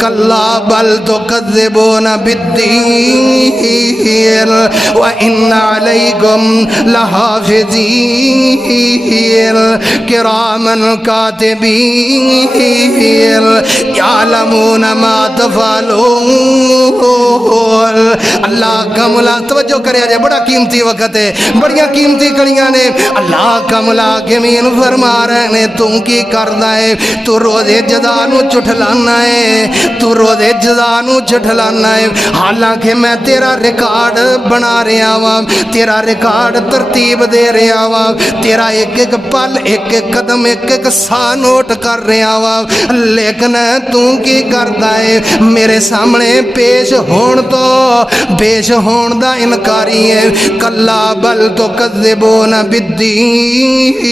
کلا بل تکذبون بالدین وان علیکم لحافظین کراما کاتبین یعلمون ما تفعلون۔ اللہ کا ملا توجہ کرے جائے، بڑا قیمتی وقت ہے، بڑیاں قیمتی کڑیاں نے۔ اللہ کا ملاکمین فرما رہے ہیں تو کی کردہ ہے، تو روزے جزا نو چٹھلانا ہے، تو روزے جزا نو چٹھلانا ہے۔ حالانکہ میں تیرا ریکارڈ بنا رہا ہوں، تیرا ریکارڈ ترتیب دے رہا ہوں، تیرا ایک ایک پل، ایک ایک قدم، ایک ایک سا نوٹ کر رہا ہوں، لیکن تو کی کردہ ہے میرے سامنے پیش ہون تو پیش ہون دا انکاری ہے۔ کلا بل تکذبون بالدین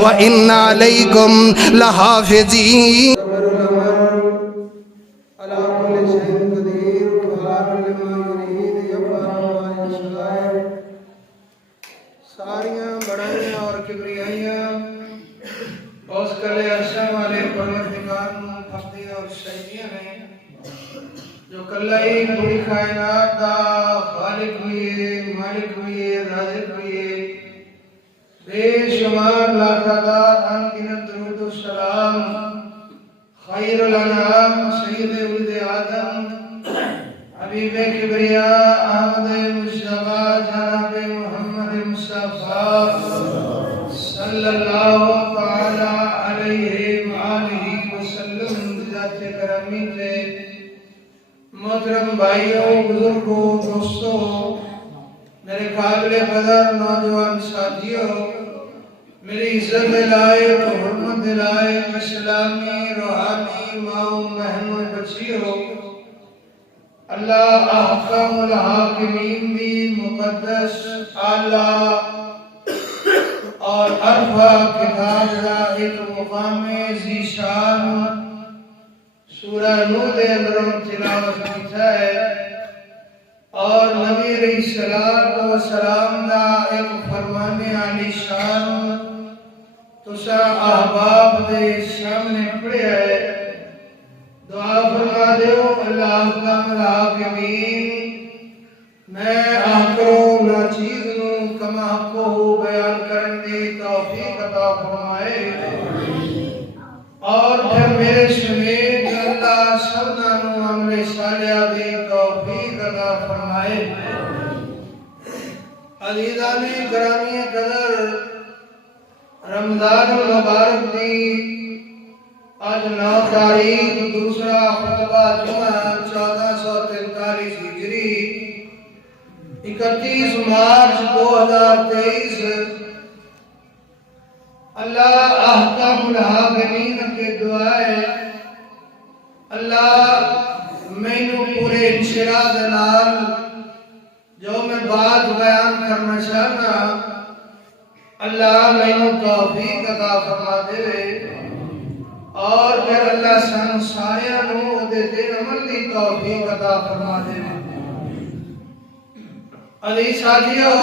وان علیکم لحافظین۔ ساریاں بڑائیاں اور کبریائیاں اس کلے عرشہ والے پروردگار نوں پھردیاں اور شہیدیاں ہیں جو کلہ ہی پوری کائنات دا خالق ہوئے، مالک ہوئے، رازق ہوئے۔ بے شمار لاکھدار انگنت درود و سلام خیر الانام سید ولد آدم حبیب کبریاء احمد مصطفیٰ جناب محمد مصطفیٰ صلی اللہ تعالی علیہ وآلہ وسلم ذات کرمی سے۔ محترم بھائیوں، بزرگوں، دوستوں، میرے قابل قدر نوجوان ساتھیوں، میری عزت دلائے و حرمت دلائے اسلامی روحانی ماں بہنوں بچیوں، اللہ احکام الحاکمین دی مقدس اعلیٰ اور عرفہ کتاب دا ایک مقام ذیشان سورہ نور دے اندروں تلاوت کیتا ہے، اور نبی علیہ السلام دا ایک فرمان عالی شان تسا احباب دے سامنے پڑھیا ہے۔ دعا فرما دیو اللہ احکام الحاکمین میں آخرو ناچیز نوں کما حقو بیان کرن دی توفیق عطا فرمائے، اور پھر میرے سمیت اللہ سبنا نوں عمل صالحہ دی توفیق عطا فرمائے۔ عزیزان گرامی قدر، رمضان المبارک دی آج 9 تاریخ دوسرا خطبہ جمعہ 1443 ہجری 31 مارچ 2023۔ اللہ احکام الحاکمین کے دعائے اللہ میں پورے انشراح دلال جو میں بات بیان کرنا چاہتا اللہ میں توفیق عطا فرما دے، اور پھر اللہ سن ساریاں نوں دے دین عمل دی توفیق عطا فرما دے۔ علی ساتھیو،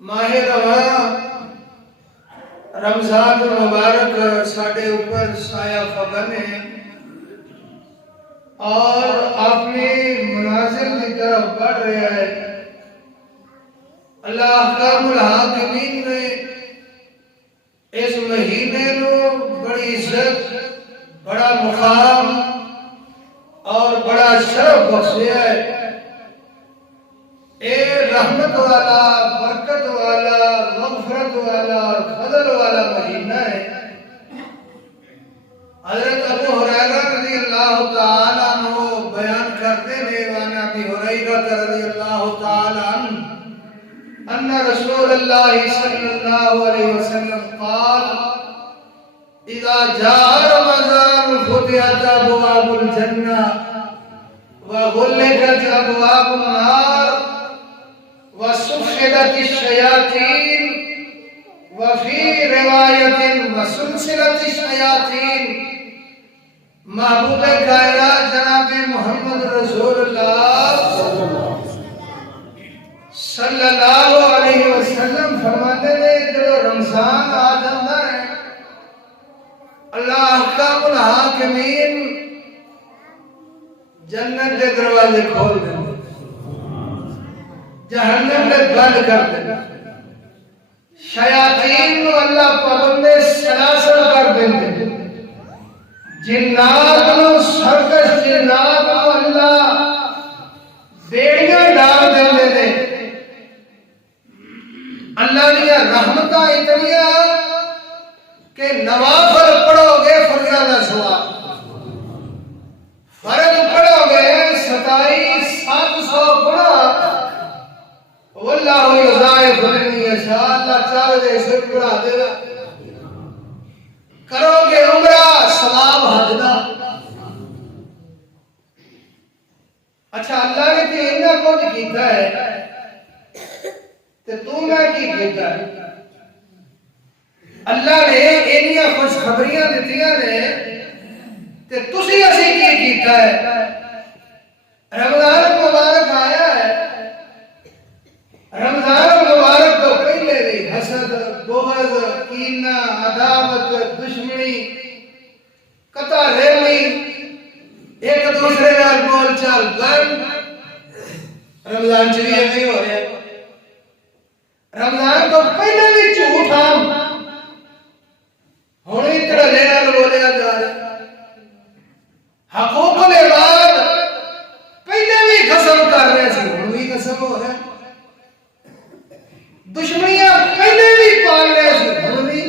ماہ رواں رمضان المبارک ساڑھے اوپر سایہ فبن ہے، اور اپنی منازل کی طرف بڑھ رہا ہے۔ اللہ احکام الحاکمین نے اس مہینے نو بڑی عزت، بڑا مقام اور بڑا شرف بخشیا ہے۔ اے رحمت والا، برکت والا، مغفرت والا اور فضل والا مہینہ ہے۔ حضرت ابو ہریرہ رضی اللہ تعالیٰ عنہ بیان کرتے ہیں، وعن ابی ہریرہ رضی اللہ تعالیٰ عنہ ان رسول اللہ صلی اللہ علیہ وسلم قال اذا جاء رمضان فتحت ابواب الجنہ وغلقت ابواب النار وسفدت الشیاطین وفی روایت وسلسلت الشیاطین۔ محبوب کائنات جناب محمد رسول اللہ حاکمین جنت کے دروازے کھول دیں، جہنم میں بند کر دیں، شیاطین کو اللہ پابندے سلاسل کر دیں، جنات کو سرکش جنات کو اللہ بیڑیاں ڈال دیں۔ اللہ نے رحمتہ اتنیاں کہ نوافل پڑھو گے فرض ثواب، فرض پڑھو گے 2700 گنا، واللہ یضاعف لمن یشاء، اللہ چاہے تو اسے بڑھا دے گا۔ کرو گے عمرہ ثواب حج دا۔ اچھا اللہ نے تو اتنا کچھ کیتا ہے تے تو میں کی کیتا ہے؟ اللہ نے انیاں خوشخبریاں دتیاں نے تے تسی اسی کی کیتا ہے؟ رمضان مبارک آیا ہے، رمضان مبارک تو پہلے بھی حسد، بغض، کینہ، عداوت، دشمنی، قطع رحمی، ایک دوسرے نال بول چال گن، رمضان چلیے نہیں ہو رہے۔ رمضان تو پہلے بھی جھوٹ ہم ہوں اتنا لینا بولیا جا رہا، حقوق العباد پہلے بھی قسم کر رہے تھے، ہوں بھی قسم ہو رہا ہے، دشمنیاں پہلے بھی پال رہے تھے، ہوں بھی۔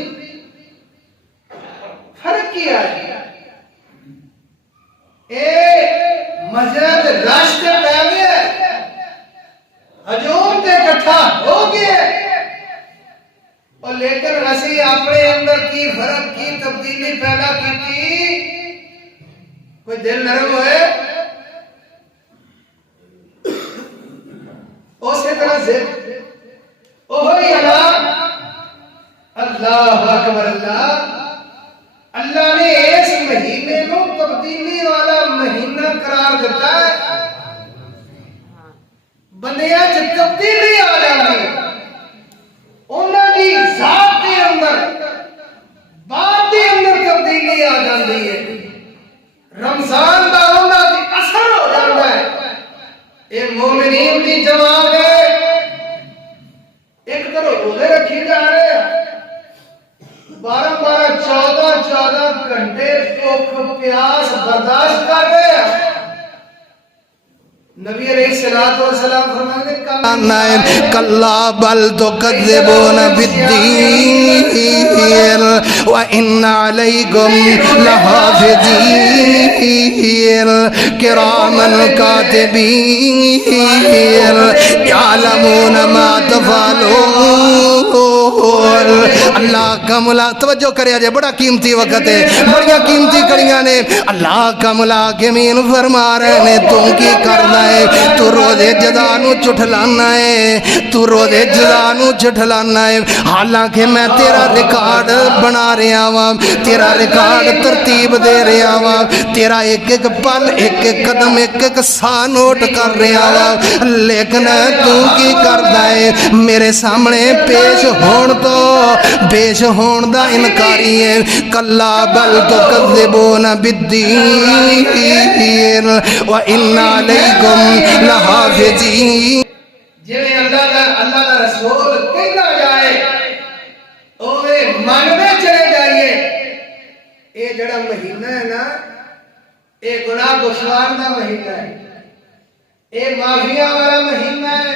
فرق کیا ہے؟ اے مسجد راشتے پہ گیا، ہجوم تے اکٹھا ہو گیا، اور لیکن اسی اپنے اندر کی فرق کی تبدیلی پیدا کی تھی، کوئی دل نرم ہوئے اسی طرح سے اوہی اللہ اکبر، اللہ نے اس مہینے کو تبدیلی والا مہینہ قرار دیتا ہے، بندیاں چ تبدیلی آ جاتی ہے، انہاں دی ذات کے اندر، بات کے اندر تبدیلی آ جاتی ہے، رمضان دا انہاں دی اثر ہو جاتا ہے۔ اے مومنین دی جماعت ہے، ایک طرف روزے رکھی جا رہے ہیں، 12 14 گھنٹے بھوک پیاس برداشت کر رہے ہیں۔ نبی علیہ الصلوۃ والسلام فرماتے کلا بل تکذبون بالدین وان علیکم لحافظین کراما کاتبین یعلمون ما تفعلون۔ اللہ کا مولا، توجہ کریا جائے، بڑا قیمتی وقت ہے، بڑیاں قیمتی کڑیاں نے۔ اللہ کا ملاکمین فرما رہے نے تو کی کرنا ہے، تو روزے جزا نو چٹھلانا ہے، تو روزے جزا نو چٹھلانا ہے، حالانکہ میں تیرا ریکارڈ بنا رہا ہاں، تیرا ریکارڈ ترتیب دے رہا ہاں، تیرا ایک ایک پل، ایک ایک قدم، ایک ایک سا نوٹ کر رہا ہاں، لیکن تو کی کردا ہے؟ میرے سامنے پیش ہون تو پیش ہون دا انکاری ہے۔ کلا بل تکذبون بالدین وان علیکم لحافظین۔ جنہیں اللہ کا رسول کہنا جائے اوے ماننے چلے جائیے۔ اے جڑا مہینہ ہے نا، اے گناہ گشوار دا مہینہ ہے، اے معافیاں والا مہینہ ہے،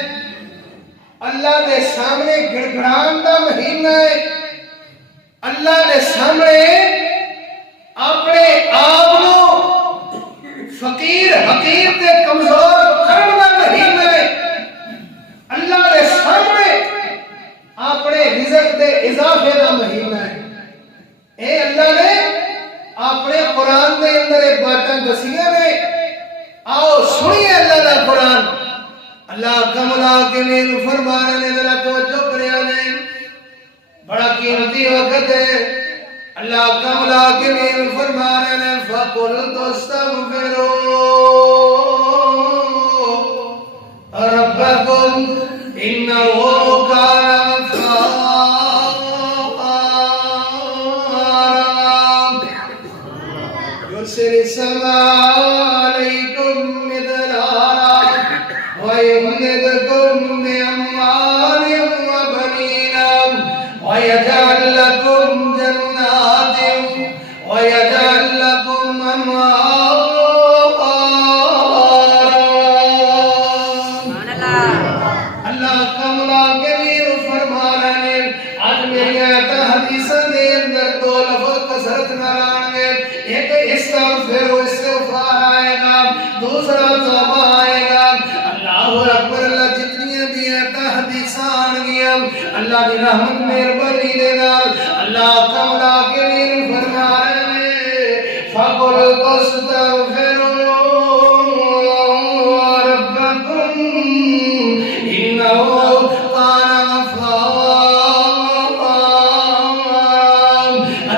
اللہ دے سامنے گڑگڑان دا مہینہ ہے، اللہ دے سامنے اپنے آپ کو فقیر حقیر تے کمزور کرن دا مہینہ ہے، اللہ دے سامنے اپنے رزق دے اضافے دا مہینہ ہے۔ اے اللہ نے اپنے قرآن دے اندر ایک باتیں دسیاں نے، آؤ سنیے اللہ دا قرآن۔ اللہ کا ملاکمین فرما رہے ہیں، ذرا توجہ کریا نے، بڑا قیمتی وقت ہے۔ اللہ کا ملاکمین فرما رہے ہیں فَقُلْتُ اسْتَغْفِرُوا رَبَّكُمْ إِنَّهُ كَانَ غَفَّارًا۔ حدیثاں دے اندر دو لفظ کثرت نال آن گے، ایک استغفر استغفار آئے گا، دوسرا توبہ آئے گا۔ اللہ اکبر، اللہ جتنی بھی حدیثاں آن گیا اللہ کی رحمت مہربانی دے نال اللہ تعالیٰ کے لیے فرما رہے ہیں فَقُلْ تَسْتَغْفِرُوا رَبَّكُمْ إِنَّهُ كَانَ غَفَّارًا۔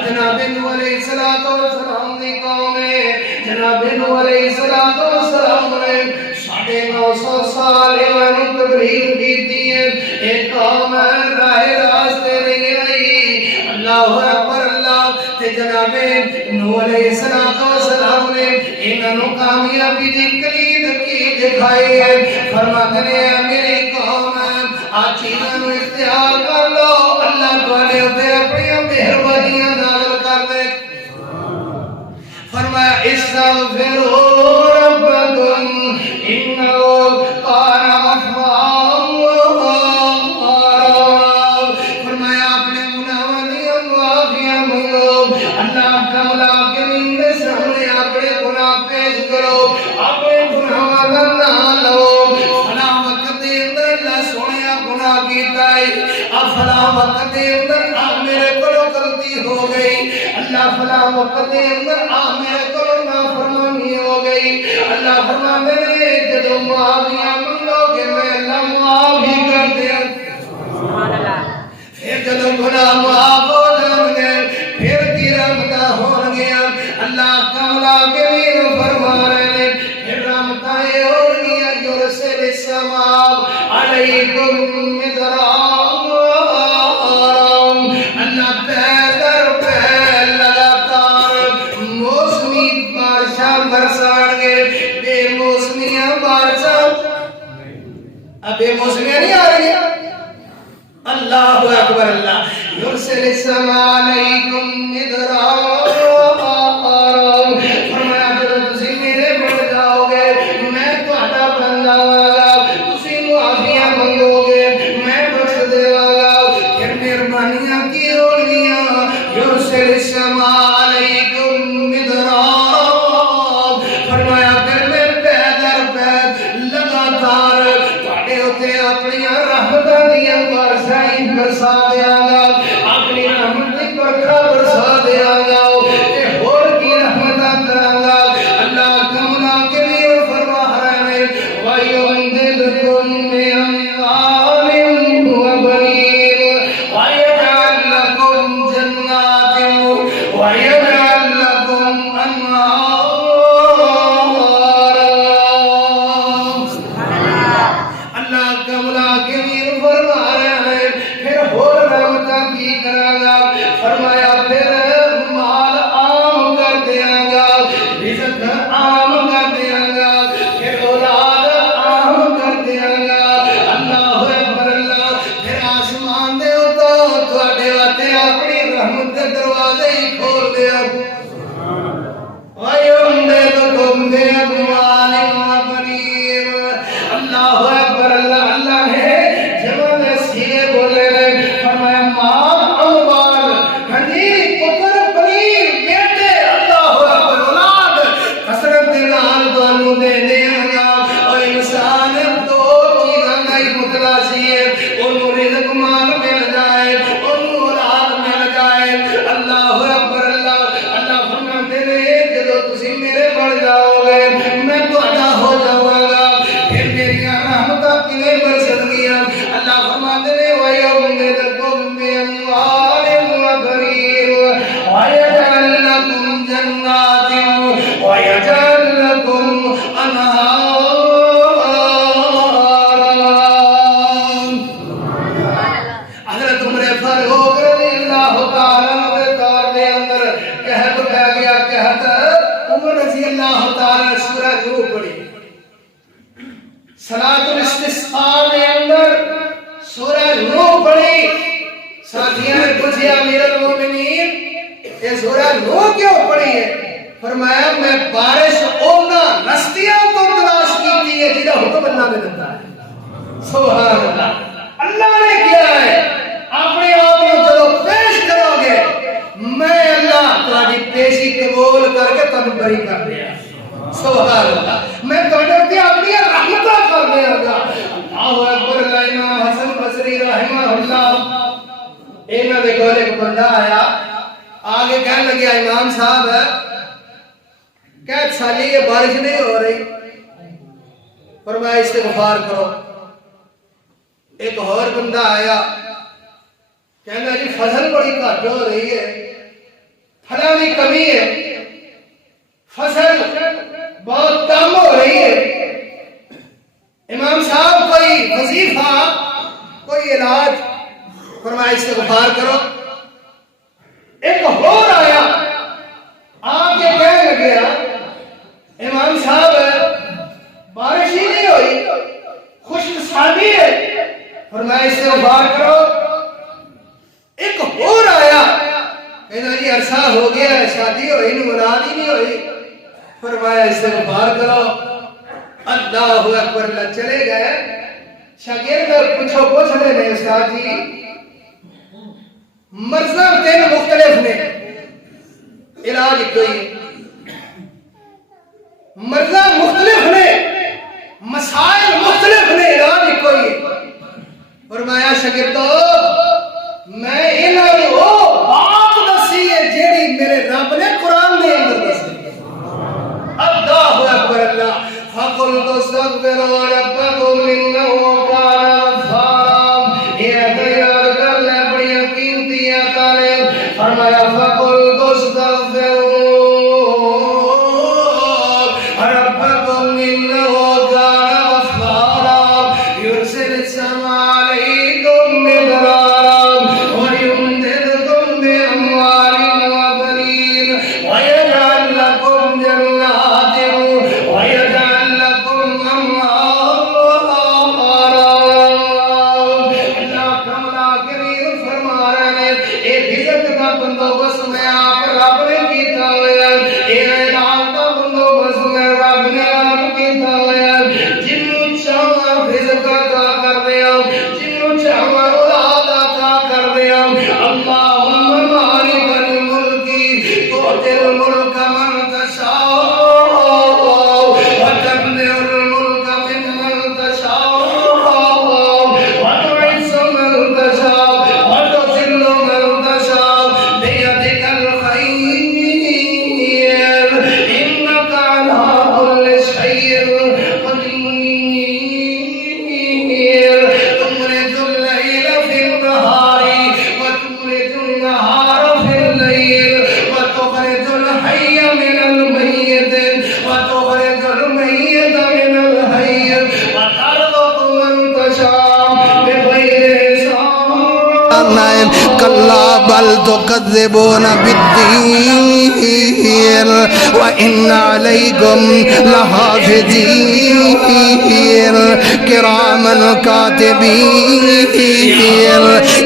جناب نوح علیہ السلام دی قوم ہے، جناب نوح علیہ السلام نے 950 سال انہوں تبلیغ کی ہے، ایک قوم راہ راستے نہیں آئی۔ اللہ اکبر، اللہ تے جناب نوح علیہ السلام نے انہوں کامیابی دی کلید کی دکھائی ہے۔ فرماتے ہیں میرے قوم آج چیزوں اختیار کر لو، اللہ تمہارے اوپر اپنی مہربانیاں نازل کر دے۔ فرمایا استغفروا ربکم انه کان غفارا۔ فرمایا اپنے گناہوں دی معافی مانگو، اللہ تعالیٰ کے نام سامنے اپنے گناہ پیش کرو، اپنے گناہوں کا نام لو۔ فلاں وقت دے اندر اللہ سونے گناہ کیتا ہے، فلاں وقت دے اندر میرے کو غلطی ہو گئی، اللہ فلاں وقت دے اندر میرے کو نافرمانی ہو گئی۔ اللہ فرماتے ہیں جدو معافیاں منگو گے میں اللہ معافی کر دیا۔ پھر جدو گناہ معاف ہو جان گے پھر کی رحمتہ ہو گیا۔ اللہ تعالیٰ کے لیے فرما رہے ہیں پھر رحمتیں ہو گیا یرسل السماء علیکم مدرارا۔ اللہ پیدر پہ لگاتار موسمی بارشاں برسان گے، بے موسمیاں بارشاں اب بے موسمیاں نہیں آ رہی ہیں۔ اللہ اکبر، اللہ یرسل السماء علیکم مدرارا۔ فرمایا جب تسی میرے بن جاؤ گے میں تہاڈا بن جاواں گا، تسی معافیاں منگو گے میں بخش دیواں گا۔ پھر مہربانیاں کی ہونگیاں یرسل السماء علیکم مدرارا۔ فرمایا پھر میں پے در پے لگاتار تہاڈے اوتے اپنی رحمتاں دیاں بارشاں برسا دیاں گا، اپنی رحمت دی برکھا برسا دیاں گا، تے ہور کی رحمتاں کراں گا۔ اللہ تعالیٰ کے لیے فرما رہے ہیں وَيُمْدِدْكُم بِأَمْوَالٍ وَبَنِينَ وَيَجْعَلْ لَكُمْ جَنَّاتٍ وَيَجْعَلْ لَكُمْ أَنْهَارًا۔ اللہ تعالیٰ کے لیے فرما رہے ہیں پھر ہور رحمتاں کی کراں گا۔ فرمایا پھر مال عام کر دیاں گا، رزق عام کر دیاں گا، پھر اولاد عام کر دیاں گا۔ اللہ اکبر، اللہ پھر آسمان دے اوتوں تواڈے واسطے اپنی رحمت دے دروازے ہی کھول دیاں گا۔ وَيُمْدِدْكُم بِأَمْوَالٍ وَبَنِينَ۔ اللہ اکبر، اللہ اللہ ہے جوان سیے بولے فرمایا مال اموال، ہنی پتر پنیر بیٹے، اللہ اکبر اولاد کثرت دے نال تانوں دے دیاں گا۔ اور انسان دو چیزاں دا ہی متلاشی ہے، اونوں رزق مال مل جائے، اونوں اولاد مل جائے۔ اللہ اکبر، اللہ اللہ فرماتے ہیں جدو تسی میرے بن جاؤ گے میں تہاڈا ہو جاواں گا، پھر میریاں رحمتاں کیویں برسن گیاں۔ اللہ فرماتے ہیں وَيُمْدِدْكُم بِأَمْوَالٍ وَبَنِينَ وَيَجْعَلْ لَكُمْ جَنَّاتٍ وَيَجْعَلْ لَكُمْ أَنْهَارًا۔ حضرت عمر فاروق رضی اللہ تعالیٰ عنہ کے دور دے اندر قحط پہ گیا، قحط عمر رضی اللہ تعالیٰ سورہ نوح پڑھی، صلاۃ الاستسقاء کے اندر سورہ نوح پڑھی۔ ساتھیوں نے پوچھا امیر المومنین یہ سورہ نوح کیوں پڑھی ہے؟ فرمایا میں بارش اونا نستیاں تو تلاش کی ہے جنہا حکم اللہ نے دیتا ہے۔ سبحان اللہ، اللہ نے کیا ہے اپنے آپ کو جب پیش کرو گے بندہ آیا آگے کہنے لگیا امام صاحب کہت سالی یہ بارش نہیں ہو رہی فرمایا استغفار کرو ایک اور بندہ آیا کہنا جی فصل بڑی گھٹ ہو رہی ہے پھلاں کی کمی ہے فصل بہت کم ہو رہی ہے امام صاحب کوئی وظیفہ کوئی علاج فرمایا استغفار کرو ایک اور آیا آگے کہنے لگیا امام صاحب بارش ہی نہیں ہوئی خشک سالی ہے فرمایا استغفار کرو ایک اور آیا کہنا جی عرصہ ہو گیا ہے شادی ہوئی نہیں مراد ہی نہیں ہوئی فرمایا استغفار کرو اللہ اکبر اللہ چلے گئے شاگرد پوچھ رہے ہیں استاد جی مرضاں تین مختلف نے علاج کوئی مرضاں مختلف نے مسائل مختلف نے علاج کوئی فرمایا شاگردو میں انہاں نوں او بات دسی ہے جیڑی میرے رب نے قرآن دے اندر دسی اللہ اکبر اللہ فَقُلْتُ اسْتَغْفِرُوا رَبَّكُمْ إِنَّهُ كَانَ غَفَّارًا یہ تیار کر لے بڑی قیمتی عطا نے فرمایا فَقُلْتُ اسْتَغْفِرُوا رَبَّكُمْ إِنَّهُ كَانَ غَفَّارًا يُرْسِلِ السَّمَاءَ عَلَيْكُمْ مِدْرَارًا وَيُمْدِدْكُمْ بِأَمْوَالٍ وَبَنِينَ وَيَجْعَلْ لَكُمْ جَنَّاتٍ وَيَجْعَلْ لَكُمْ أَنْهَارًا اللہ کملا کریم فرما رہے ہیں اے رزق کا بندوبست میں آپ رب نے کیتا ہوا ہے اے علاج کا بندوبست میں رب نے آپ کیتا ہوا ہے جنوں چاہواں رزق عطا کر دیا جنوں چاہواں اولاد عطا کر دیا اللہم مالک الملک تؤتی الملک من تشاء وتمنع الملك ممن تشاء وتعز من تشاء وتذل من تشاء بيدك الخير إنك على كل شيء قدير تخرج الليل في النهار وتخرج النهار في الليل وتخرج الحي من الميت وتخرج الميت من الحي وترزق من تشاء بغير حساب كلا بل تكذبون بالدين وإن عليكم لحافظين كراما كاتبين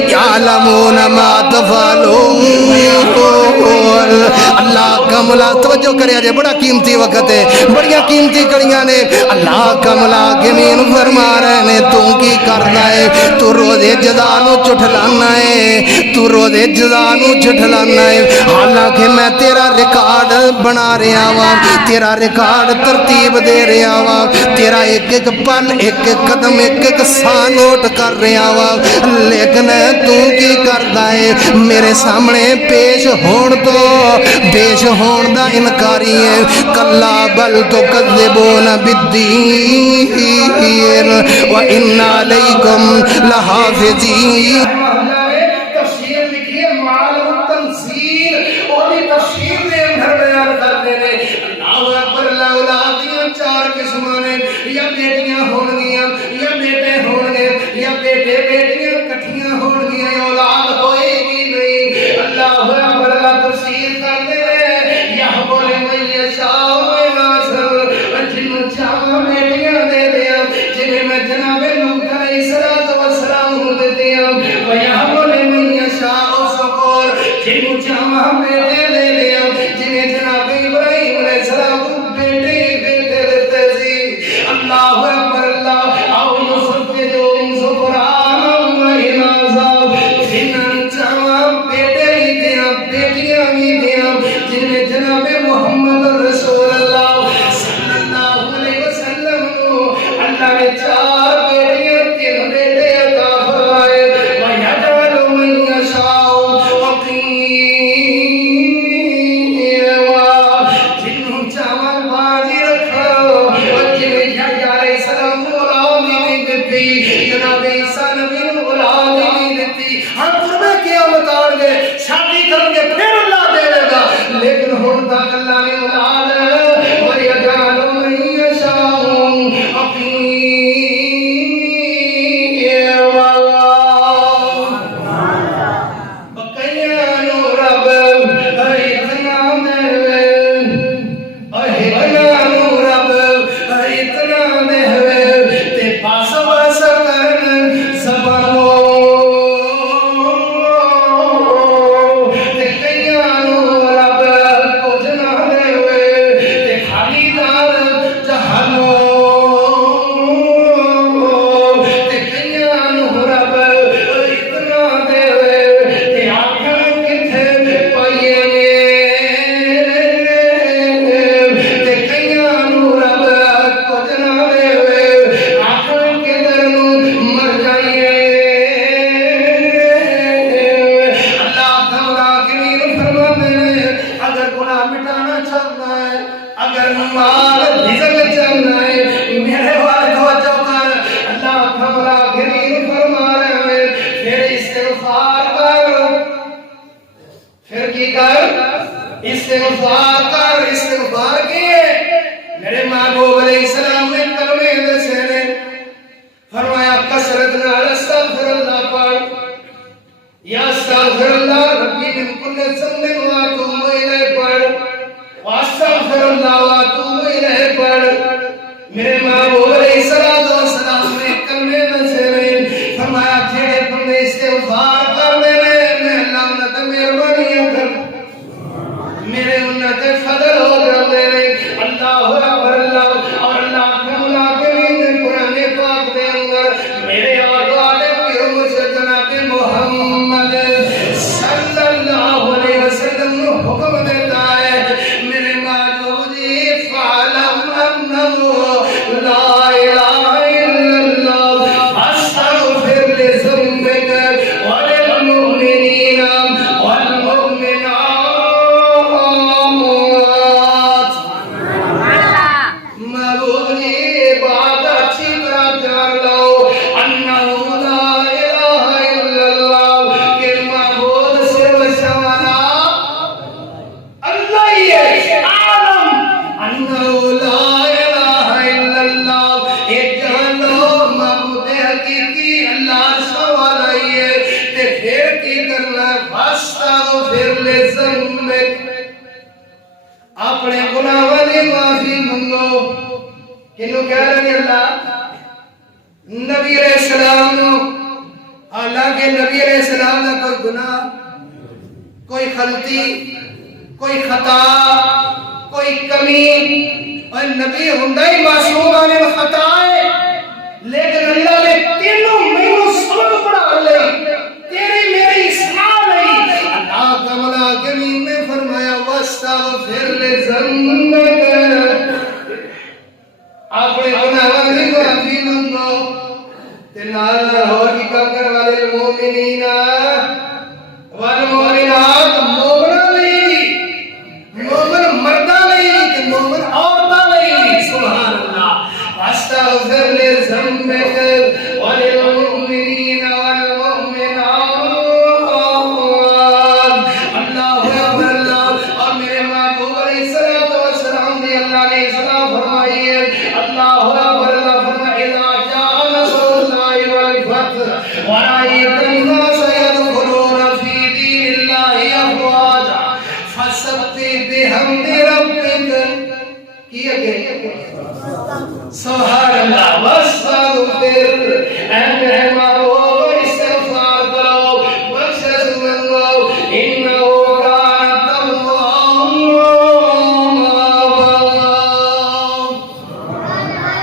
يعلمون ما تفعلون اللہ کا مولا توجہ کرے جے بڑا قیمتی وقت ہے بڑیاں قیمتی کڑیاں نے اللہ کا مولا گمین فرما رہے نے تو کی کرنا ہے تو روزے جزا نو چٹھلانا ہے تو روزے جزا نو چٹھلانا ہے حالانکہ میں تیرا ریکارڈ بنا رہا ہوا تیرا ریکارڈ ترتیب دے رہا ہوا تیرا ایک ایک پل ایک ایک قدم ایک ایک سا نوٹ کر رہا ہوا لیکن تو کی کردا ہے میرے سامنے پیش ہون تو پیش ہون دا انکاری ہے کلا بل تکذبون بالدین وَإِنَّ عَلَيْكُمْ لَحَافِظِينَ تفسیر لکھی ہے معالم التنزیل اور یہ تفسیر دے اندر بیان کرتے ہیں اللہ اکبر اللہ اولادیاں چار قسماں نے یا بیٹیاں ہون گیاں یا بیٹے ہون گے یا بیٹے بیٹیاں کٹھیاں ہون گیاں یا اولاد ہوئے گی نہیں اللہ اکبر اللہ تفسیر کرتے ہیں یا بولے میں یشاء جنوں چاہاں بیٹیاں دے دیا جنہیں میں جناب نوح علیہ السلام دے دیا ویا بولے میں یشاء سکور جنوں چاہاں بیٹے دے دیا جنہیں جناب ابراہیم علیہ السلام بیٹے دیتے سی اللہ اکبر اللہ آؤ یوسف کے جو سکران وإنازا جنہیں چاہاں بیٹے ہی دیا بیٹیاں ہی دیا جنہیں جناب محمد رسول اللہ اللہ نے چار بیٹیاں تین بیٹے عطا فرمائے وَيَجْعَلُ مَن يَشَاءُ عَقِيمًا دیتی جناب عیسیٰ نبی نے اولاد نہیں دیتی ہم قربے قیامت آن گے شادی کریں گے پھر اللہ دے دے گا لیکن ہن تک اللہ نے اولاد وَيَجْعَلُ مَن يَشَاءُ عَقِيمًا بقيانو رب اتنا دہوے تے پاس بس کرن زبانو تے کئیانو رب کچھ نہ دہوے تے خالی دار جہانو تے کئیانو رب اتنا دہوے تے آنکھاں کتھے پائیے تے کئیانو رب کچھ نہ دہوے آنکھاں کدھر نوں مر جائیے اللہ تعالیٰ کریم فرماتے ہیں اگر گناہ مٹانا چاہتا ہے اگر مال رزق چاہنا ہے میرے والے توجہ کر اللہ تعالیٰ کریم فرما رہے ہیں پھر استغفار کر پھر کی کر استغفار کر استغفار کیے میرے محبوب علیہ السلام نے کلمے دسے نے فرمایا کثرت نال استغفر اللہ پڑھ یا استغفر اللہ ربی من کل ذنب واتوب الیہ پڑھ واستغفر اللہ واتوب الیہ پڑھ میرے محبوب علیہ السلام نے کلمے دسے نے فرمایا جڑے بندے استغفار کرتے ہیں میں اللہ انہاں تے مہربانیاں کر میرے انہاں تے فضل ہو جاندے نے اللہ اکبر اللہ اور اللہ تعالیٰ کریم نے قرآن پاک دے اندر میرے اور والے پیر مرشد جناب محمد صلی اللہ علیہ وسلم نے حکم دیتا ہے میرے محبوب جی فعلم انہ لا الہ الا اللہ استغفر لذنبک وللمؤمنین والمؤمنات محبوب جی بات اچھی طرح جان لو انہ لا الہ الا اللہ کہ معبود صرف سوانا اللہ ہی ہے عالم انہ لا الہ الا اللہ ایک جان لو معبود حقیقی اللہ سوالا ہی ہے تے پھر کی کرنا فاستغفر لذنبک اپنے گناہوں دی معافی منگو کنو کہہ رہے اللہ نبی علیہ السلام نو حالانکہ نبی علیہ السلام کا کوئی گناہ کوئی غلطی کوئی خطا کوئی کمی اور نبی ہوندا ہی معصوم علی خطا ہے لیکن اللہ نے تینوں مینوں سبق پڑھا لئی تیری میری اصلاح لئی اللہ تعالیٰ کریم نے فرمایا واستغفر لذنبک اپنے گناہوں کی معافی منگو تے نال اور کی کام کر والے المؤمنین والمؤمنات مومن لئی مومن مرداں لئی تے مومن عورتاں لئی سبحان اللہ واستغفر لذنبک وللمؤمنین والمؤمنات اللہ اکبر اللہ اور میرے محبوب علیہ السلام دی اللہ نے اصلاح فرمائی ہے اللہ اکبر اللہ فرمایا اذا جاء نصر اللہ والفتح ورأيت الناس يدخلون في دين الله أفواجا فسبح بحمد ربك کیا گیا سبحان اللہ واستغفر اے میرے محبوب استغفار کرو بخشش منگو انہ کان توابا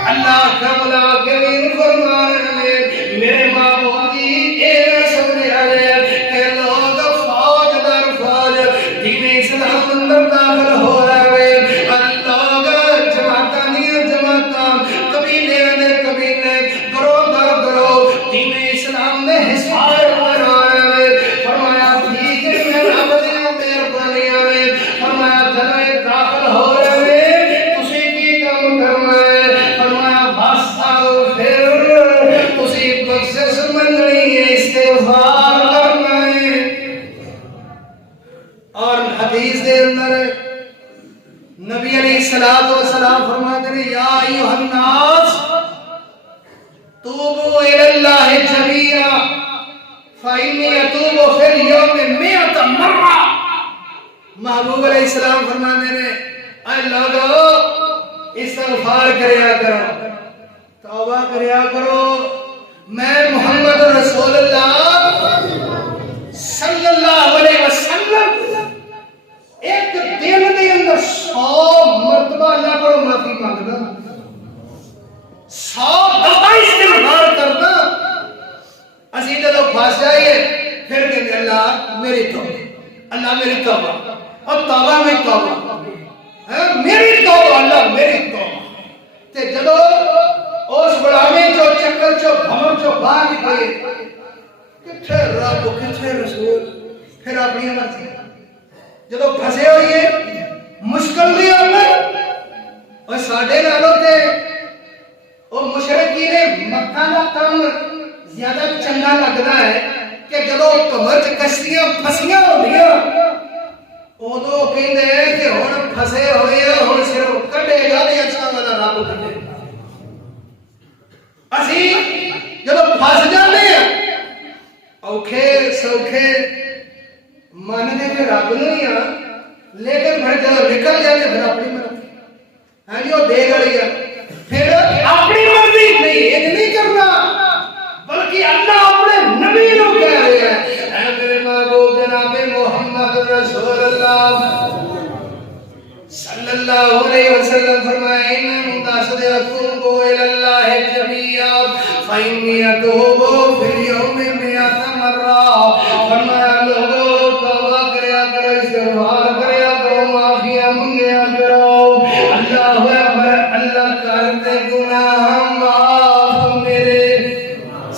اللہ تعالیٰ کریم فرما رہے ہیں میرے محبوب جی اے سمجھ رہے ہیں کہ لوگ فوج در فوج دین اسلام اندر داخل ہو رہے ہیں لوگ جماعتاں قبیلے نے قبیلے گروہ در گروہ إلى الله جميعا فإني أتوب في اليوم 100 مرة. محبوب علیہ السلام فرمانے نے اے لوگو استغفار کریا کرو، توبہ کریا کرو، میں محمد رسول اللہ صلی اللہ علیہ وسلم ایک دن دے اندر 100 مرتبہ اللہ کو معافی مانگنا، 100 دفعہ استغفار کرنا. اسی جدو پھنس جائیے پھر کہیں گے اللہ میری توبہ، اللہ میری توبہ، اور توبہ میں توبہ، میری توبہ، اللہ میری توبہ. تے جدو اس بڑھانے جو چکر جو بھمر جو باہر نکلے کتھے رب کتھے رسول، پھر اپنی مرضی. جدو پھنسے ہوئیے مشکل بھی ہونا. اور ساڑھے نالوں تے وہ مشرقین مکہ کا کام زیادہ چنگا لگتا ہے کہ جدو کمر چ کشتیاں پھسیاں ہوندیاں ادو کہندے ہیں کہ ہن پھسے ہوئے ہن صرف کڈے گا تے اچھا والا رب کڈے. اسی جدو پھس جاندے ہیں اوکھے سوکھے ماننے تے رب نوں ہی ہاں، لیکن پھر جدو نکل جاندے پھر اپنی مرضی. ہاں جی وہ دے گئی ہے پھر اپنی مرضی نہیں یہ نہیں کرنا، بلکہ اللہ اپنے نبی نو کہہ رہے ہیں اے میرے محبوب جناب محمد رسول اللہ صلی اللہ علیہ وسلم فرمائے ان مداسد اتوبو الاللہ جميعا فإنی اتوبو فی اليوم 100 مرہ. فرمایا لوگو توبہ کریا کرو، استغفار کریا کرو، معافیاں منگیا کرو. اللہ اکبر، اللہ کرتے گناہ معاف میرے،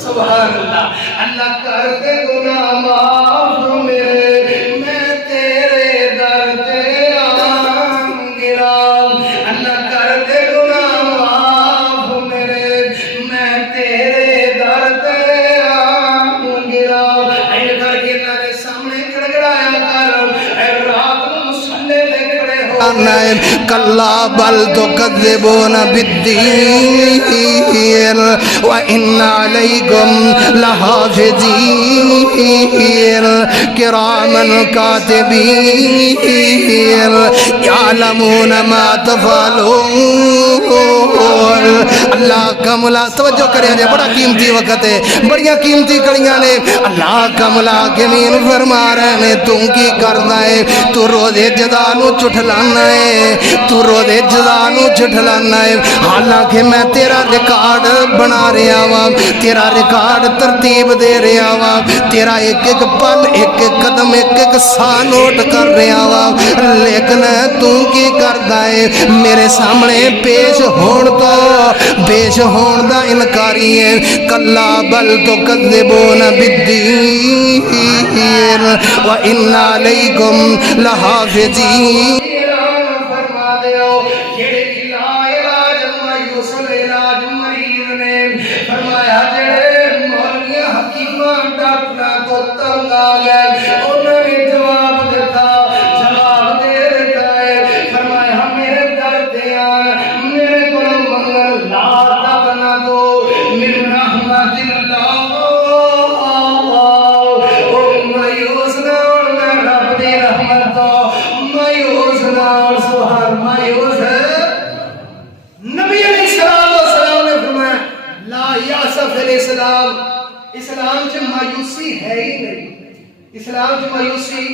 سبحان اللہ، اللہ کرتے گناہ معاف میرے، میں تیرے در تے آن گرا. اللہ کرتے گناہ معاف میرے، میں تیرے در تے آن گرا. اے کر کے اللہ کے سامنے گڑگڑایا کر، اے رات کو مصلے دے کھڑے ہو. کلا بل تکذبون بالدین وان علیکم لحافظین کراما کاتبین یعلمون ما تفعلون. اللہ کا مولا توجہ کرے جے، بڑا قیمتی وقت ہے، بڑیاں قیمتی کڑیاں نے. اللہ کا مولا گمین فرما رہے نے تو کی کرنا ہے، تو روزے جزا نو چٹھلانا ہے، تو روزے جزا نو چٹھلانا ہے. حالانکہ میں تیرا ریکارڈ بنا رہا ہوں، تیرا ریکارڈ ترتیب دے رہا ہوں، تیرا ایک ایک پل ایک ایک قدم ایک ایک سا نوٹ کر رہا ہوں. لیکن تو کی کردا ہے، میرے سامنے پیش ہون تو پیش ہون دا انکاری ہے. کلا بل تکذبون بالدین وان علیکم لحافظین. فرما دیو جڑے علاج مایوس علاج مریض نے فرمایا جڑے مولیاں حکیماں ڈاکٹراں تو تنگ آ گئے انہوں نے جواب دیتا دے دیتا ہے. فرمایا میرے در تے آن میرے کو منگل لا تقنا دو من رحمت اللہ. او مایوس نہ ہون، میں رب دی رحمت تو مایوس نہ ہون. سبحان مایوس ہے. نبی علیہ السلام نے فرمایا لا یاسف الاسلام، اسلام چ مایوسی ہے ہی نہیں، اسلام چ مایوسی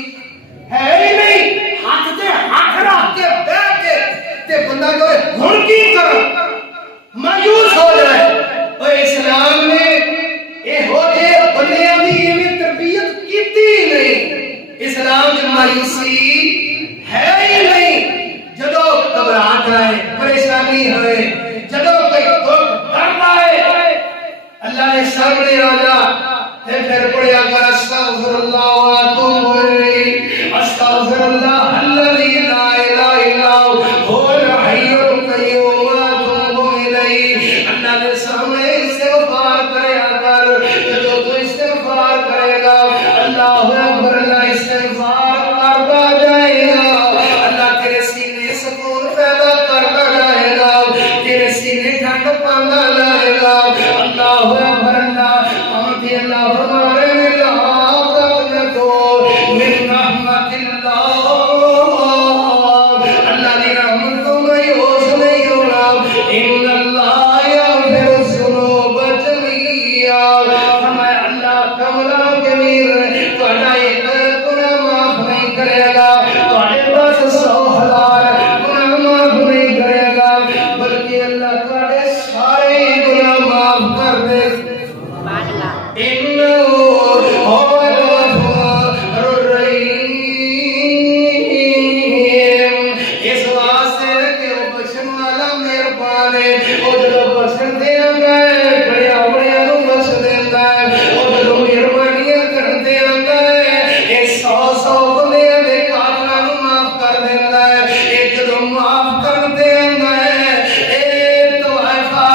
ہے ہی نہیں. ہاتھ تے ہاتھ رکھ کے بیٹھ کے تے بندہ کہے ہن کی کرا مایوس ہو جائے. اور اسلام نے ہو جے بندیاں دی ایویں تربیت کیتی نہیں. اسلام چ مایوسی ہے ہی نہیں. جدو گھبراہٹ آئے، پریشانی ہوئے، جدو کوئی دکھ درد آئے، اللہ نے سامنے آ جا پھر پڑھیا کر استغفر اللہ واتوب الیہ، استغفر اللہ الذی لا الہ الا هو الحی القیوم واتوب الیہ. اللہ نے سامنے استغفار کریا کر. جدو تو استغفار کرے گا اللہ اکبر، اللہ استغفار کرتا جائے گا، اللہ تیرے سینے سکون پیدا کرتا جائے گا، تیرے سینے ٹھنڈ پاندا جائے گا. اللہ اکبر. اللہ فرما رہے ہیں لا تقنطوا من رحمت اللہ، اللہ کی رحمت کو مایوس نہیں ہونا، ان اللہ یغفر الذنوب جميعا، فرمایا اللہ کملا کبیر تہاڈا ایک گناہ معاف نہیں کرے گا، تہاڈے پاس 100,000 گناہ معاف نہیں کرے گا، بلکہ اللہ تہاڈے سارے گناہ معاف کر دے گا۔ انہ هو الغفور الرحیم، اس واسطے کہ وہ بخشن والا مہربان ہے، وہ جدوں بخشن دیا ہے بڑے اپنے نو بخش دیندا ہے، وہ جدوں مہربانیاں کرتے آندا ہے یہ 100 بندیاں دے کافراں نو معاف کر دیندا ہے، یہ جدوں معاف کرتے آندا ہے اے توحفہ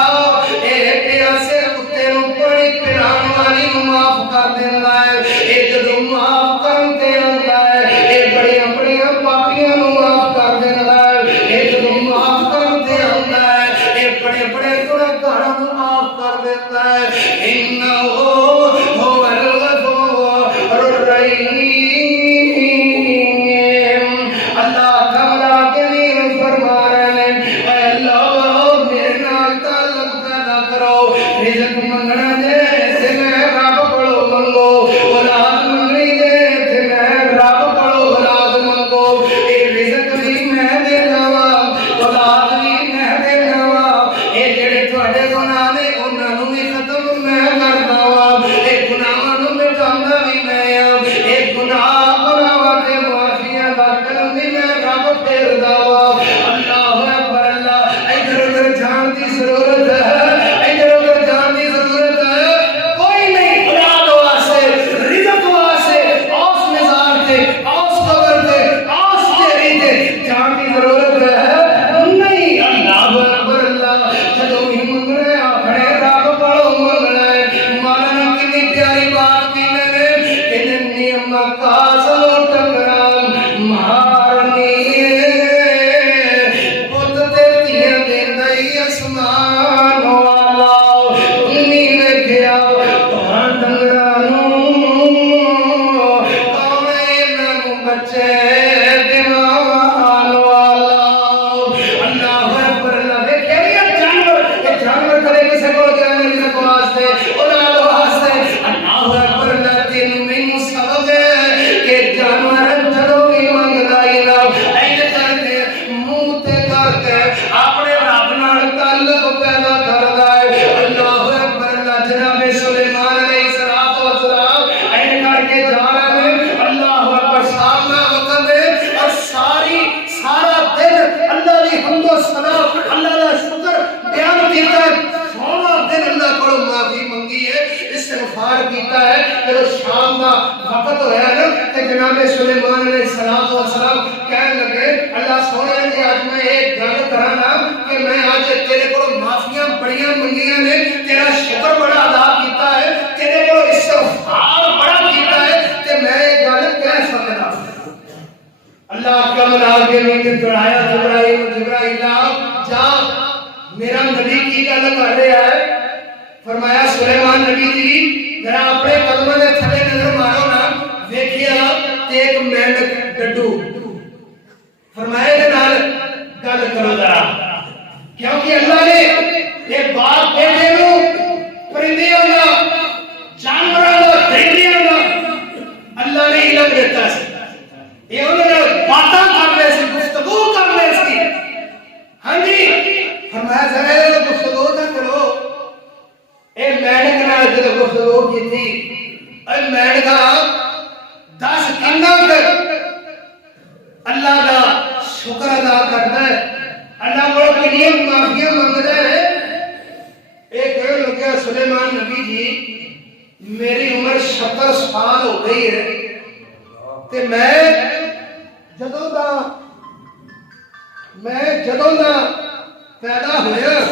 اے پیاسے کتے نو پانی پلاون والی نو معاف کر دیندا ہے، یہ جدوں معاف کرتے آندا ہے یہ بڑی اپنی پاپیاں نو معاف کر دیندا ہے، یہ جدوں معاف کرتے آندا ہے یہ بڑے بڑے گناہگاراں نو معاف کر دیندا ہے، انہ هو الغفور الرحیم۔ اللہ کملا کبیر فرما رہے ہیں اے اللہ میرے نال تعلق پیدا کرو، رزق منگنا دے تے میں رب کولوں منگو، اولاد منگنی دے تے میں رب کولوں اولاد منگو، اے رزق بھی میں دینا وا اولاد بھی میں دینا وا، اے جڑے تہاڈے گناہ نے انہاں نوں بھی ختم میں کردا وا، اے گناہاں نوں مٹاوندا بھی میں ہاں، اے گناہاں تے معافیاں دا کرم بھی میں رب پھیردا وا۔ اللہ اکبر اللہ، ادھر ادھر جان دی ضرورت ہے، ادھر ادھر جان دی ضرورت ہے کوئی نہیں، اولاد واسطے رزق واسطے اوس مزار تے اوس قبر تے اوس تیری تے جان دی ضرورت ہے نہیں۔ اللہ اکبر اللہ، جدوں بھی منگنا ہے اپنے رب کولوں منگنا ہے۔ مولانا کتنی پیاری بات کی نے کہ نعمت کا سلو ٹکران مہارنی پت تے تیاں دیندا ہی اسمان والا، تمی ویکھیا تہاں ڈنگراں نوں کون انہاں نوں بچے دیوان والا۔ اللہ اکبر اللہ، ویکھیا یہ جانور کدے کسے کول گیا نہیں رزق واسطے اولاد واسطے۔ اللہ اکبر اللہ، تینوں مینوں سبق ہے کہ جانور جدوں بھی منگدا ہی نہ این کر کے منہ تے کر کے اپنے رب نال تعلق پیدا کردا ہے۔ اللہ اکبر اللہ، جناب سلیمان علیہ السلام این کر کے جا رہے ہیں، اللہ اکبر سامنا وقت ہے اور سارا دن اللہ دی حمد و ثنا اللہ دا شکر بیان کیتا ہے، سونا دن اللہ کو معافی منگی ہے، استغفار کیتا ہے۔ جب شام دا وقت ہویا نا کہ جناب سلیمان علیہ السلام کہنے لگے اللہ سونے جی آج میں ایک گل کرانا کہ میں آج تیرے کو معافیاں بڑیاں منگیاں نے، تیرا شکر بڑا ادا کیتا ہے، تیرے کو استغفار بڑا کیتا ہے تے میں یہ گل کہہ سکدا۔ اللہ کا ملال کے نیچے دڑایا جبرائیل جا میرا نبی کی گل کر رہا ہے، فرمایا سلیمان نبی جی ذرا اپنے قدموں دے تھلے نظر مارو نا، ویکھیا تے ایک مینڈک ڈڈو، فرمایا دے نال گل کرو ذرا، کیونکہ اللہ نے یہ باپ بیٹے نو پرندیاں دا جانوراں دا درندیاں دا اللہ نے علم دیتا سی، یہ انہوں نے باتاں کر رہے سی، گفتگو کر رہے سی۔ ہاں جی فرمایا ذرا گفتگو نہ کرو، اے مینڈک نال جدوں گفتگو کیتی، اے مینڈکا دس کناں کر اللہ دا شکر ادا کردا ہے، اللہ کو کنیاں معافیاں منگدا ہے۔ ایک کہنے لگا سلیمان نبی جی میری عمر 70 سال ہو گئی ہے تے میں جدوں دا پیدا ہویا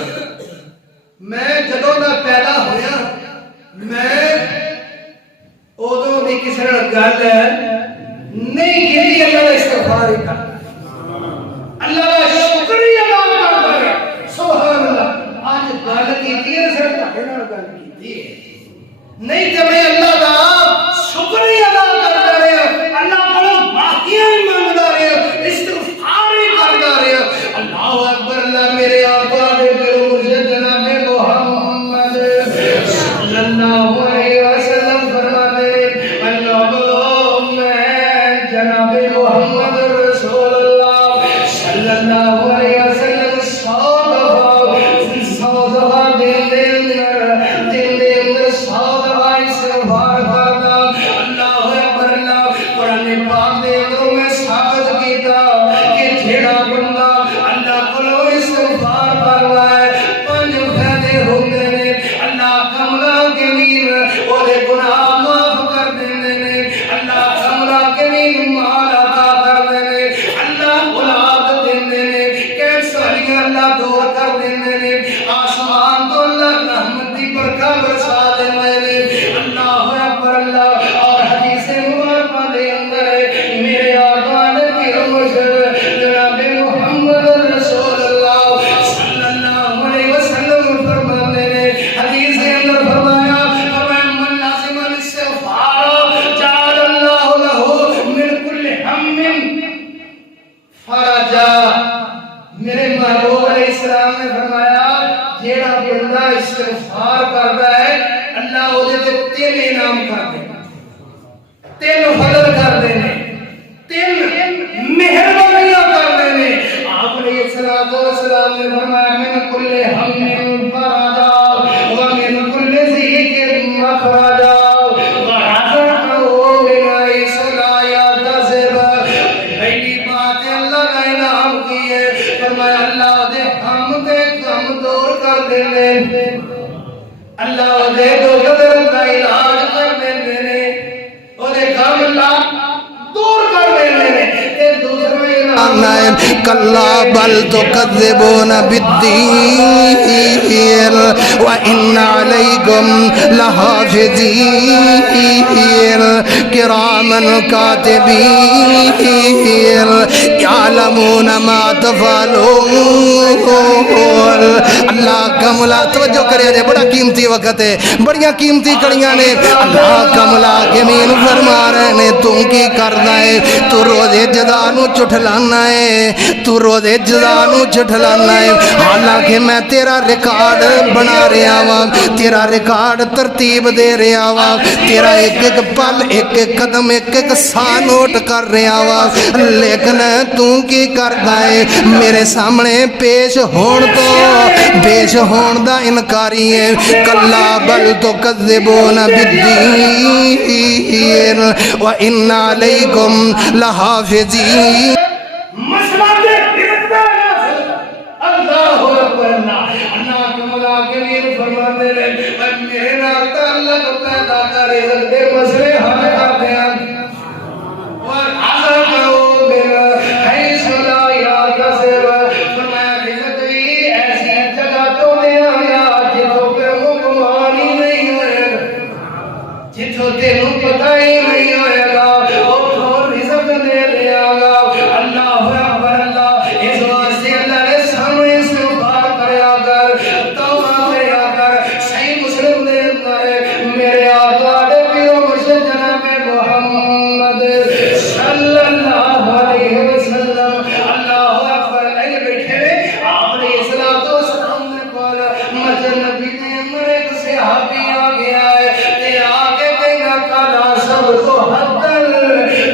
میں ادوں بھی کسی نال گل نہیں کی، اللہ کا استغفار ہی کر اللہ کا شکر ہی ادا کرتا ہے۔ سبحان اللہ، آج گل کیتی ہے سر تہاڈے نال گل کیتی ہے نہیں تے میں اللہ علیہ وسلم فرماتے ہیں اللہ میں جناب محمد رسول اللہ صلی اللہ علیہ وسلم 100 دفعہ دل دے اندر 100 دفعہ استغفار کرنا اللہ اکبر اللہ قرآن پاک دے اندر میں ثابت کیتا کہ جیڑا بندہ اللہ کو استغفار کرتا ہے 5 فائدے ہوندے نے اللہ کملا گمین اودے گناہ معاف کر دیندے نے اللہ کملا گمین مال عطا کر دیندے نے اللہ اولاد دیندے نے کینسریاں اللہ دور کر دیندے نے آسمان تو اللہ رحمت دی برکت برسا دیندے نے اللہ اکبر اللہ اور حدیث مبارکہ دے اندر میرے آقا نبی مرشد جناب محمد رسول اللہ صلی اللہ علیہ وسلم فرماتے ہیں حدیث کے اندر فرمایا من لازم الاستغفار جعل اللہ له من كل هم فرجا میرے محبوب علیہ السلام نے فرمایا جیڑا بندہ استغفار کرتا ہے اللہ وہ تے 3 انعام کر دے 3 فضل کر دے نے 3 مہربانیاں کر دے نے آپ علیہ الصلوۃ والسلام نے فرمایا من کل ہم فرجا ومن کل ضیق مخرجا ورزقه من حیث لا یحتسب پہلی بات اللہ کا انعام کی ہے فرمایا اللہ دے ہم تے غم دور کر دے نے اللہ دے قدر کا علاج کر دیندے نے اودے غم اللہ دور کر دیندے نے تے دوسرا انعام کلا بل تکذبون بالدین وان علیکم لحافظین کراما کاتبین یعلمون ما تفعلون اللہ کا مولا توجہ کرے جے بڑا قیمتی وقت ہے بڑیاں قیمتی کڑیاں نے اللہ کا مولا گمین فرما رہے نے تو کی کرنا ہے تو روزے جزا نو چٹھلانا ہے تو روزے جزا نو چٹھلانا ہے حالانکہ میں تیرا ریکارڈ بنا رہا ہوں تیرا ریکارڈ ترتیب دے رہا ہوں تیرا ایک ایک پل ایک ایک قدم ایک ایک سا نوٹ کر رہا ہوں لیکن تو کی کردا ہے میرے سامنے پیش ہون تو پیش ہون دا انکاری ہے کلا بل تکذبون بالدین وان علیکم لحافظین مسئلہ دے اللہ اکبر اللہ کے مولا کے لیے فرماتے ہیں میرے نال تعلق پیدا کرے دے مسئلے حل کر دے اور عذاب کرو میرا حیث لا یحتسب فرمایا رزق بھی ایسی جگہ تو دے آیا جتوں پہ گمان ہی نہیں ہوئے جتوں تینوں پتہ ہی نہیں ہوئے گا اور رزق دے دے آگا اللہ اکبر اللہ اس واسطے اللہ نے سامنے استغفار کریا کر توبہ کریا کر صحیح مسلم دے اندر میرے آقا دے پیرو مرشد جناب محمد صلی اللہ علیہ وسلم اللہ اکبر اے بیٹھے آپ نے الصلوۃ والسلام نے بولا مسجد نبی کے اندر ایک صحابی آ گیا ہے تے آگے کہنا کلا سب تو حدل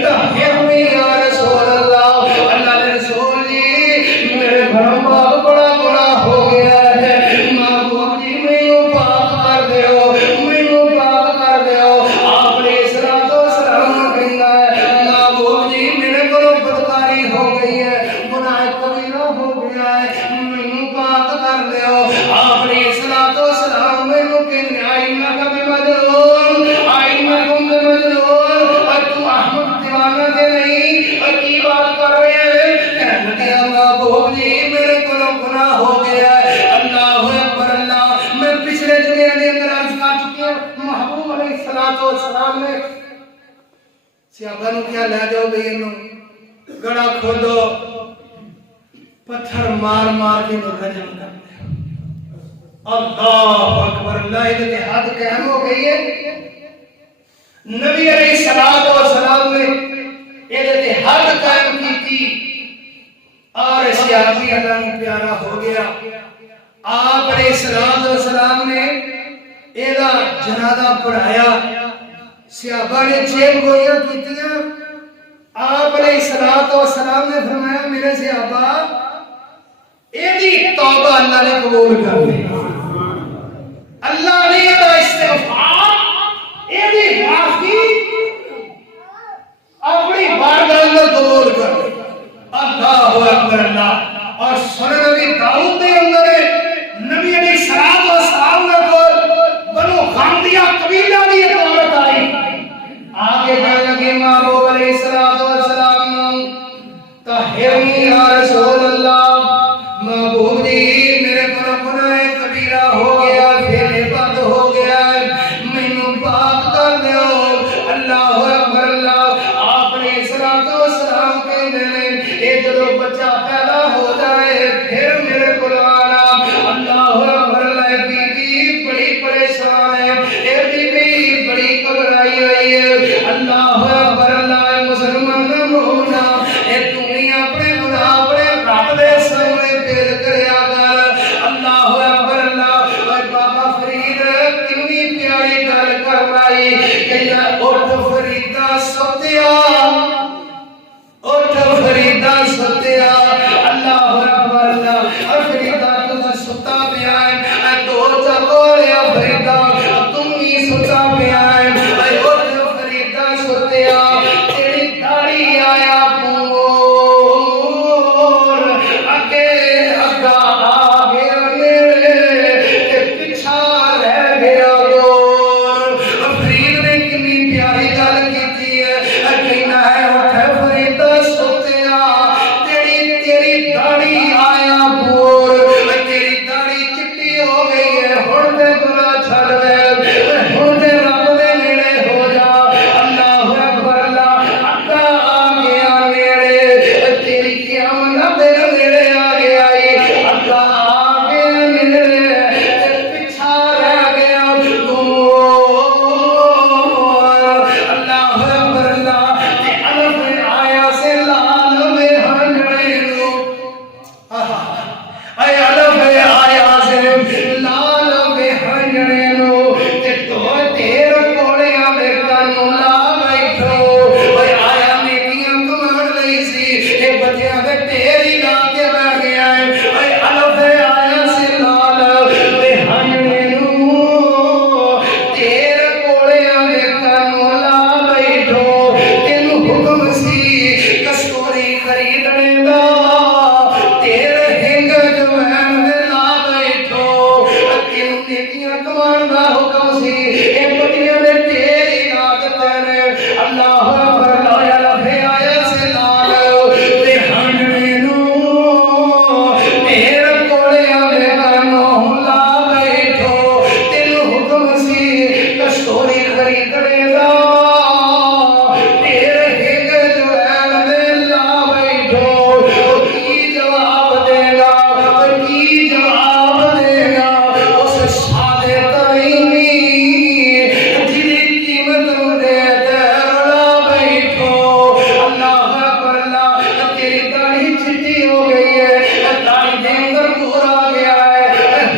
تحفظنی یا رسول اللہ اللہ نے رسول جی میرے گھر باپ بڑا گناہ ہو گیا ہے محبوب جی مینوں پاک کر دیو مینوں پاک کر دیو آپ نے الصلوۃ والسلام کہنا ہے محبوب جی میرے گھروں بدکاری ہو گئی ہے گناہ کبیرہ ہو گیا ہے مینوں پاک کر دیو آپ نے الصلوۃ والسلام مینوں کہنا آئینہ کا بھی مجنون آئینہ کم بھی مجنون اور تو احمد دیوانہ دے نہیں اور کی بات کر رہے ہیں کہنے کہ محبوب جی میرے گناہ گناہ ہو گیا ہے اللہ اکبر اللہ میں پچھلے جمعے کے اندر عرض کر چکی ہوں محبوب علیہ الصلوۃ والسلام نے صحابہ نو کیا لے جاؤ بھئی انہوں گڑا کھودو پتھر مار مار کے نو رجم کر دے اللہ اکبر اللہ ادھے حد قائم ہو گئی ہے نبی علیہ الصلوۃ والسلام نے ادھے حد قائم کی تھی اور صحابی اللہ نے پیارا ہو گیا آپ علیہ السلام نے ادھا جنازہ پڑھایا صحابہ نے چیب گوئیاں کیتیاں آپ علیہ السلام نے فرمایا میرے صحابہ ایدی توبہ اللہ نے قبول کر لی اللہ نے یہ استغفار ایدی معافی اپنی بارگاہ میں قبول کر لی اللہ اکبر اللہ اور سن نبی داؤد دے اندر نبی علیہ السلام نے بنو غامدیہ قبیلہ دی عدالت آئی آگے کہنے لگے محبوب علیہ السلام طہرنی یا رسول اللہ محبوب جی میرے پر گناہ کبیرہ ہو گیا پھر بند ہو گیا مینوں پاک کر دیو اللہ اکبر اللہ آپ نے السلام کہندے نے اے جدوں بچہ پیدا ہو جائے پھر میرے کول آنا اللہ اکبر اللہ بی بی بڑی پریشان ہے اے بی بی بڑی گھبرائی ہوئی ہے اللہ اکبر اللہ مسلمان مولا اے تمہیں اپنے گناہ اپنے رب دے سامنے پیش کریا کر اللہ اکبر اللہ اے بابا فرید کتنی پیاری گل کروائی کہ اٹھ فریدا ستیا اٹھ فریدا ستیا اللہ اکبر اللہ فریدا تو ستا پیا ہے دو چکولیا فریدا تم ہی ستا پیا ہے اٹھ فریدا ستیا تیری داڑھی آیا پور اگے اگا آ گیا نیڑے تے پیچھا رہ گیا دور فرید نے کتنی پیاری گل کیتی ہے کہنا ہے اٹھ فریدا ستیا تیری داڑھی آیا پور تیری داڑھی چٹی ہو گئی ہے ہن تے گناہ چھڑ دے ہن تے رب دے نیڑے ہو جا اللہ اکبر اللہ اگا آ گیا نیڑے تیری قیامت دے نیڑے آ گیا اگا آ گیا نیڑے تے پیچھا رہ گیا دور اللہ اکبر اللہ تے الف آیا سے لال میں ہنڑے نو اے الف آیا سے لال میں ہنڑے نو تے تو تیر کوڑیاں دے کانوں لا بیٹھو اے آیا نیکیاں کمان لئی سی اے بچیاں دے تیری لا کے بیٹھ گیا ہے اے الف آیا سے لال میں ہنڑے نو تیر کوڑیاں دے کانوں لا بیٹھو تینوں حکم سی کستوری خریدنے دا تیرے ہنگ جوین دے لا بیٹھو تینوں نیکیاں کمان دا حکم سی اے بچیاں دے تیری لا دتے نے اللہ اکبر لا لفے آیا سے لال تے ہنڈنے نو تیرے کوڑیاں دے کانوں لا بیٹھو تینوں حکم سی کستوری خریدنے دا تیرے ہنگ جوین دے لا بیٹھو کی جواب دے گا کی جواب دے گا اس سادے ترینی جنی قیمت دے لا بیٹھو اللہ اکبر اللہ تیری داڑھی چٹی ہو گئی ہے داڑھی دے اندر نور آ گیا ہے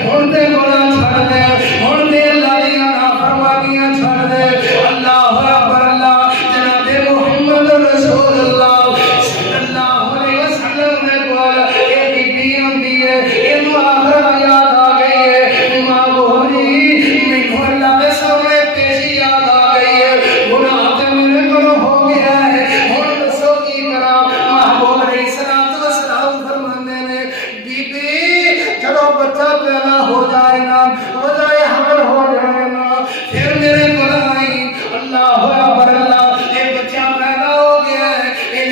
ہن تے گناہ چھڑ دے ہن تے اللہ دی نافرمانیاں چھڑ دے اللہ اکبر اللہ جناب محمد رسول اللہ صلی اللہ علیہ وسلم نے بولا اے بی بی آندی ہے اینو آخر یاد آ گئی ہے ماں بولی مینوں اللہ دے سامنے پیشی یاد آ گئی ہے گناہ تے میرے کول ہو گیا ہے ہن دسو کی کراں محبوب علیہ السلام فرماندے نے بی بی جدوں بچہ پیدا ہو جائے نا وجائے حمل ہو جائے نا پھر میرے کول آئی اللہ اکبر اللہ اے بچہ پیدا ہو گیا ہے اے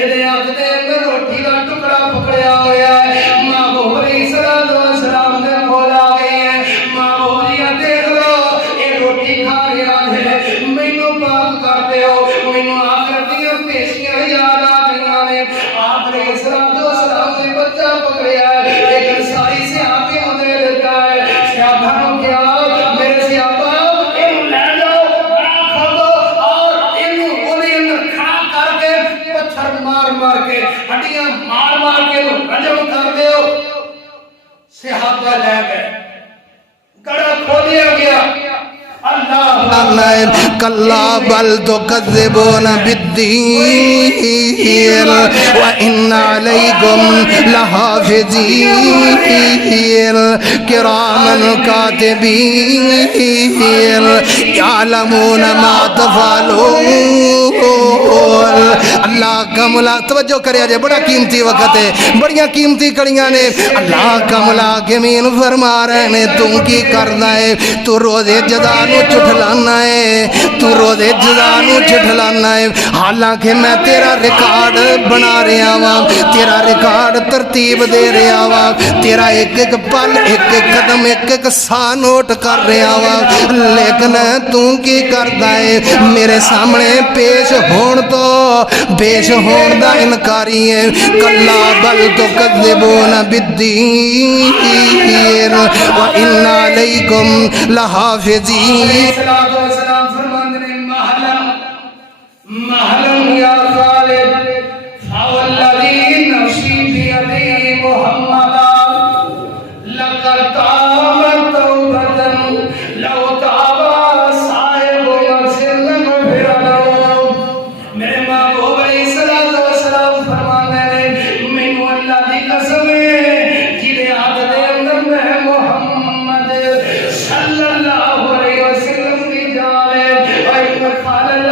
یہ ہاتھ دے اندر روٹی کا ٹکڑا پکڑیا ہوا ہے ماں بولی سلام دے کول آ گئی ہے ماں بولی دیکھ لو یہ روٹی کھا رہا ہے مینوں پاک کر دیو مینوں آخرت دیاں پیشیاں یاد آ گئیاں نے آپ نے سلام نے بچہ پکڑیا ہے لیکن ساری سیاپیاں دے دیتا ہے سیاپا نو کیا میرے سیاپا اینو لے جاؤ بڑا کھودو اور اینو اودے اندر کھڑا کر کے پتھر مار مار کے ہڈیاں مار مار کے رجم کر دیو صحابہ لے گئے گڑا کھولیا گیا اللہ کلا بل تکذبون بالدین وإن علیکم لحافظین کراما کاتبین یعلمون ما تفعلون اللہ کا مولا توجہ کرے جے بڑا قیمتی وقت ہے بڑیاں قیمتی کڑیاں نے اللہ کا ملاکمین فرما رہے نے تو کی کرنا ہے تو روزے جزا نو چٹھلانا ہے تو روزے جزا نو چٹھلانا ہے حالانکہ میں تیرا ریکارڈ بنا رہا ہوں تیرا ریکارڈ ترتیب دے رہا ہوں تیرا ایک ایک پل ایک ایک قدم ایک ایک سا نوٹ کر رہا ہوں لیکن تو کی کردا ہے میرے سامنے پیش ہون تو پیش ہون دا انکاری ہے کلا بل تکذبون بالدین وإن علیکم لحافظین سلام فرماندے نے محلم یا خالد فوالذی نفسی بیدی محمدا لقد تابت توبتن لو تابا صاحب مرسل مغفرتو میرے محبوب علیہ السلام فرماندے نے مینوں اللہ دی قسم ہے جدے ہاتھ دے اندر میں محمد صلی اللہ علیہ وسلم کی جان ہے اور ایک خالد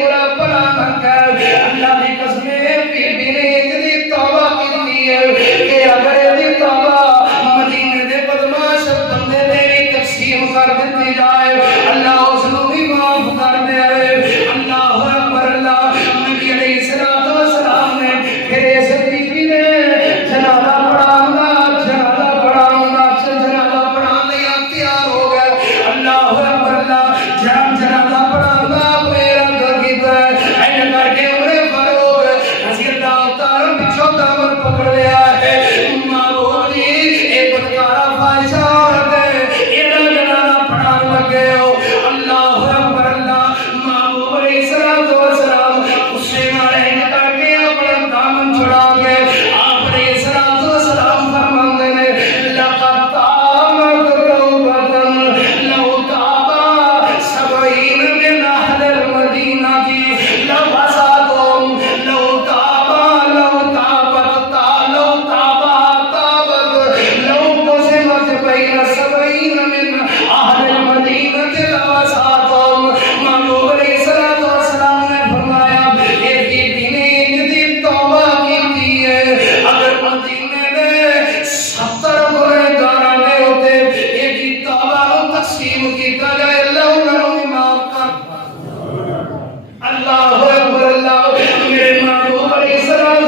بڑا بڑا کر اللہ دی قسم ہے بی بی نے اتنی توبہ کی ہے کہ اگر یہ توبہ مدینے دے بدماش بندے دے بھی تقسیم کر دیتی جائے اللہ اس کو بھی معاف کر دے اللہ اکبر اللہ نبی علیہ السلام نے پھر اس بی بی نے جنازہ پڑھانا تیار ہو گئے اللہ اکبر اللہ جنازہ پڑھانا میرا گھر این کر کے انہیں فروغ رضی اللہ تعالیٰ پچھو دامن پکڑ لیا ہے معبود جی ایک بدکارہ فائشہ عورت ہے یہ جنازہ پڑھان لگے ہو اللہ اکبر اللہ معبود علیہ السلام اس سے مارے این کر کے اپنا دامن چھڑا کے آپ علیہ السلام فرماندے نے لقد تامت توبتن لو تابا سبعین من اہل المدینہ لو وسعتهم لو تابا لو تابت لو قسمت بین سبعین من اہل المدینہ لو وسعتهم محبوب علیہ السلام نے فرمایا یہ بی نے اتنی توبہ کی ہے اگر مدینے میں 70 گنہگار نے ہوتے یہ کی توبہ کو تقسیم کیتا جائے اللہ انہوں نے معاف کر اللہ اکبر اللہ میرے محبوب علیہ السلام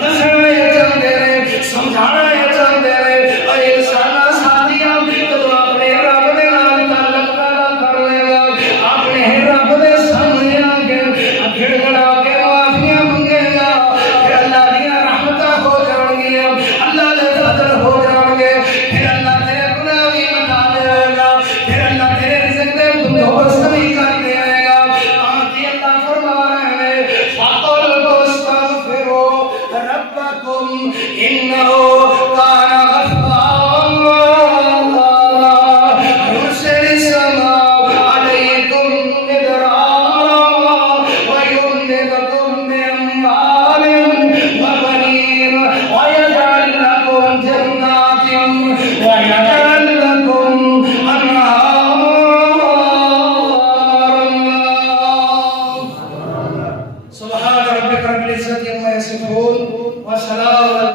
دسنا یہ چاہتے رہے سمجھانا یہ چاہتے رہے اور ایک سالہ ساتھیاں تو اپنے رب نے نال تعلق پیدا کر لے گا اپنے رب دے سامنے آ کے گھڑ گڑا کے معافیاں منگے گا پھر اللہ دیا رحمتہ ہو جان گیا اللہ دے فضل ہو جان گے پھر اللہ تیرے گناہ بھی مٹا دے گا پھر اللہ تیرے رزق دے بندوبست بھی کر دے گا آنٹی اللہ فرما رہے ہیں فَقُلْ اسْتَغْفِرُوا رَبَّكُمْ إِنَّهُ كَانَ غَفَّارًا يُرْسِلِ السَّمَاءَ عَلَيْكُمْ مِدْرَارًا وَيُمْدِدْكُم بِأَمْوَالٍ وَبَنِينَ وَيَجْعَل لَّكُمْ جَنَّاتٍ وَيَجْعَل لَّكُمْ أَنْهَارًا سبحان ربك رب العزة عما يصفون وسلام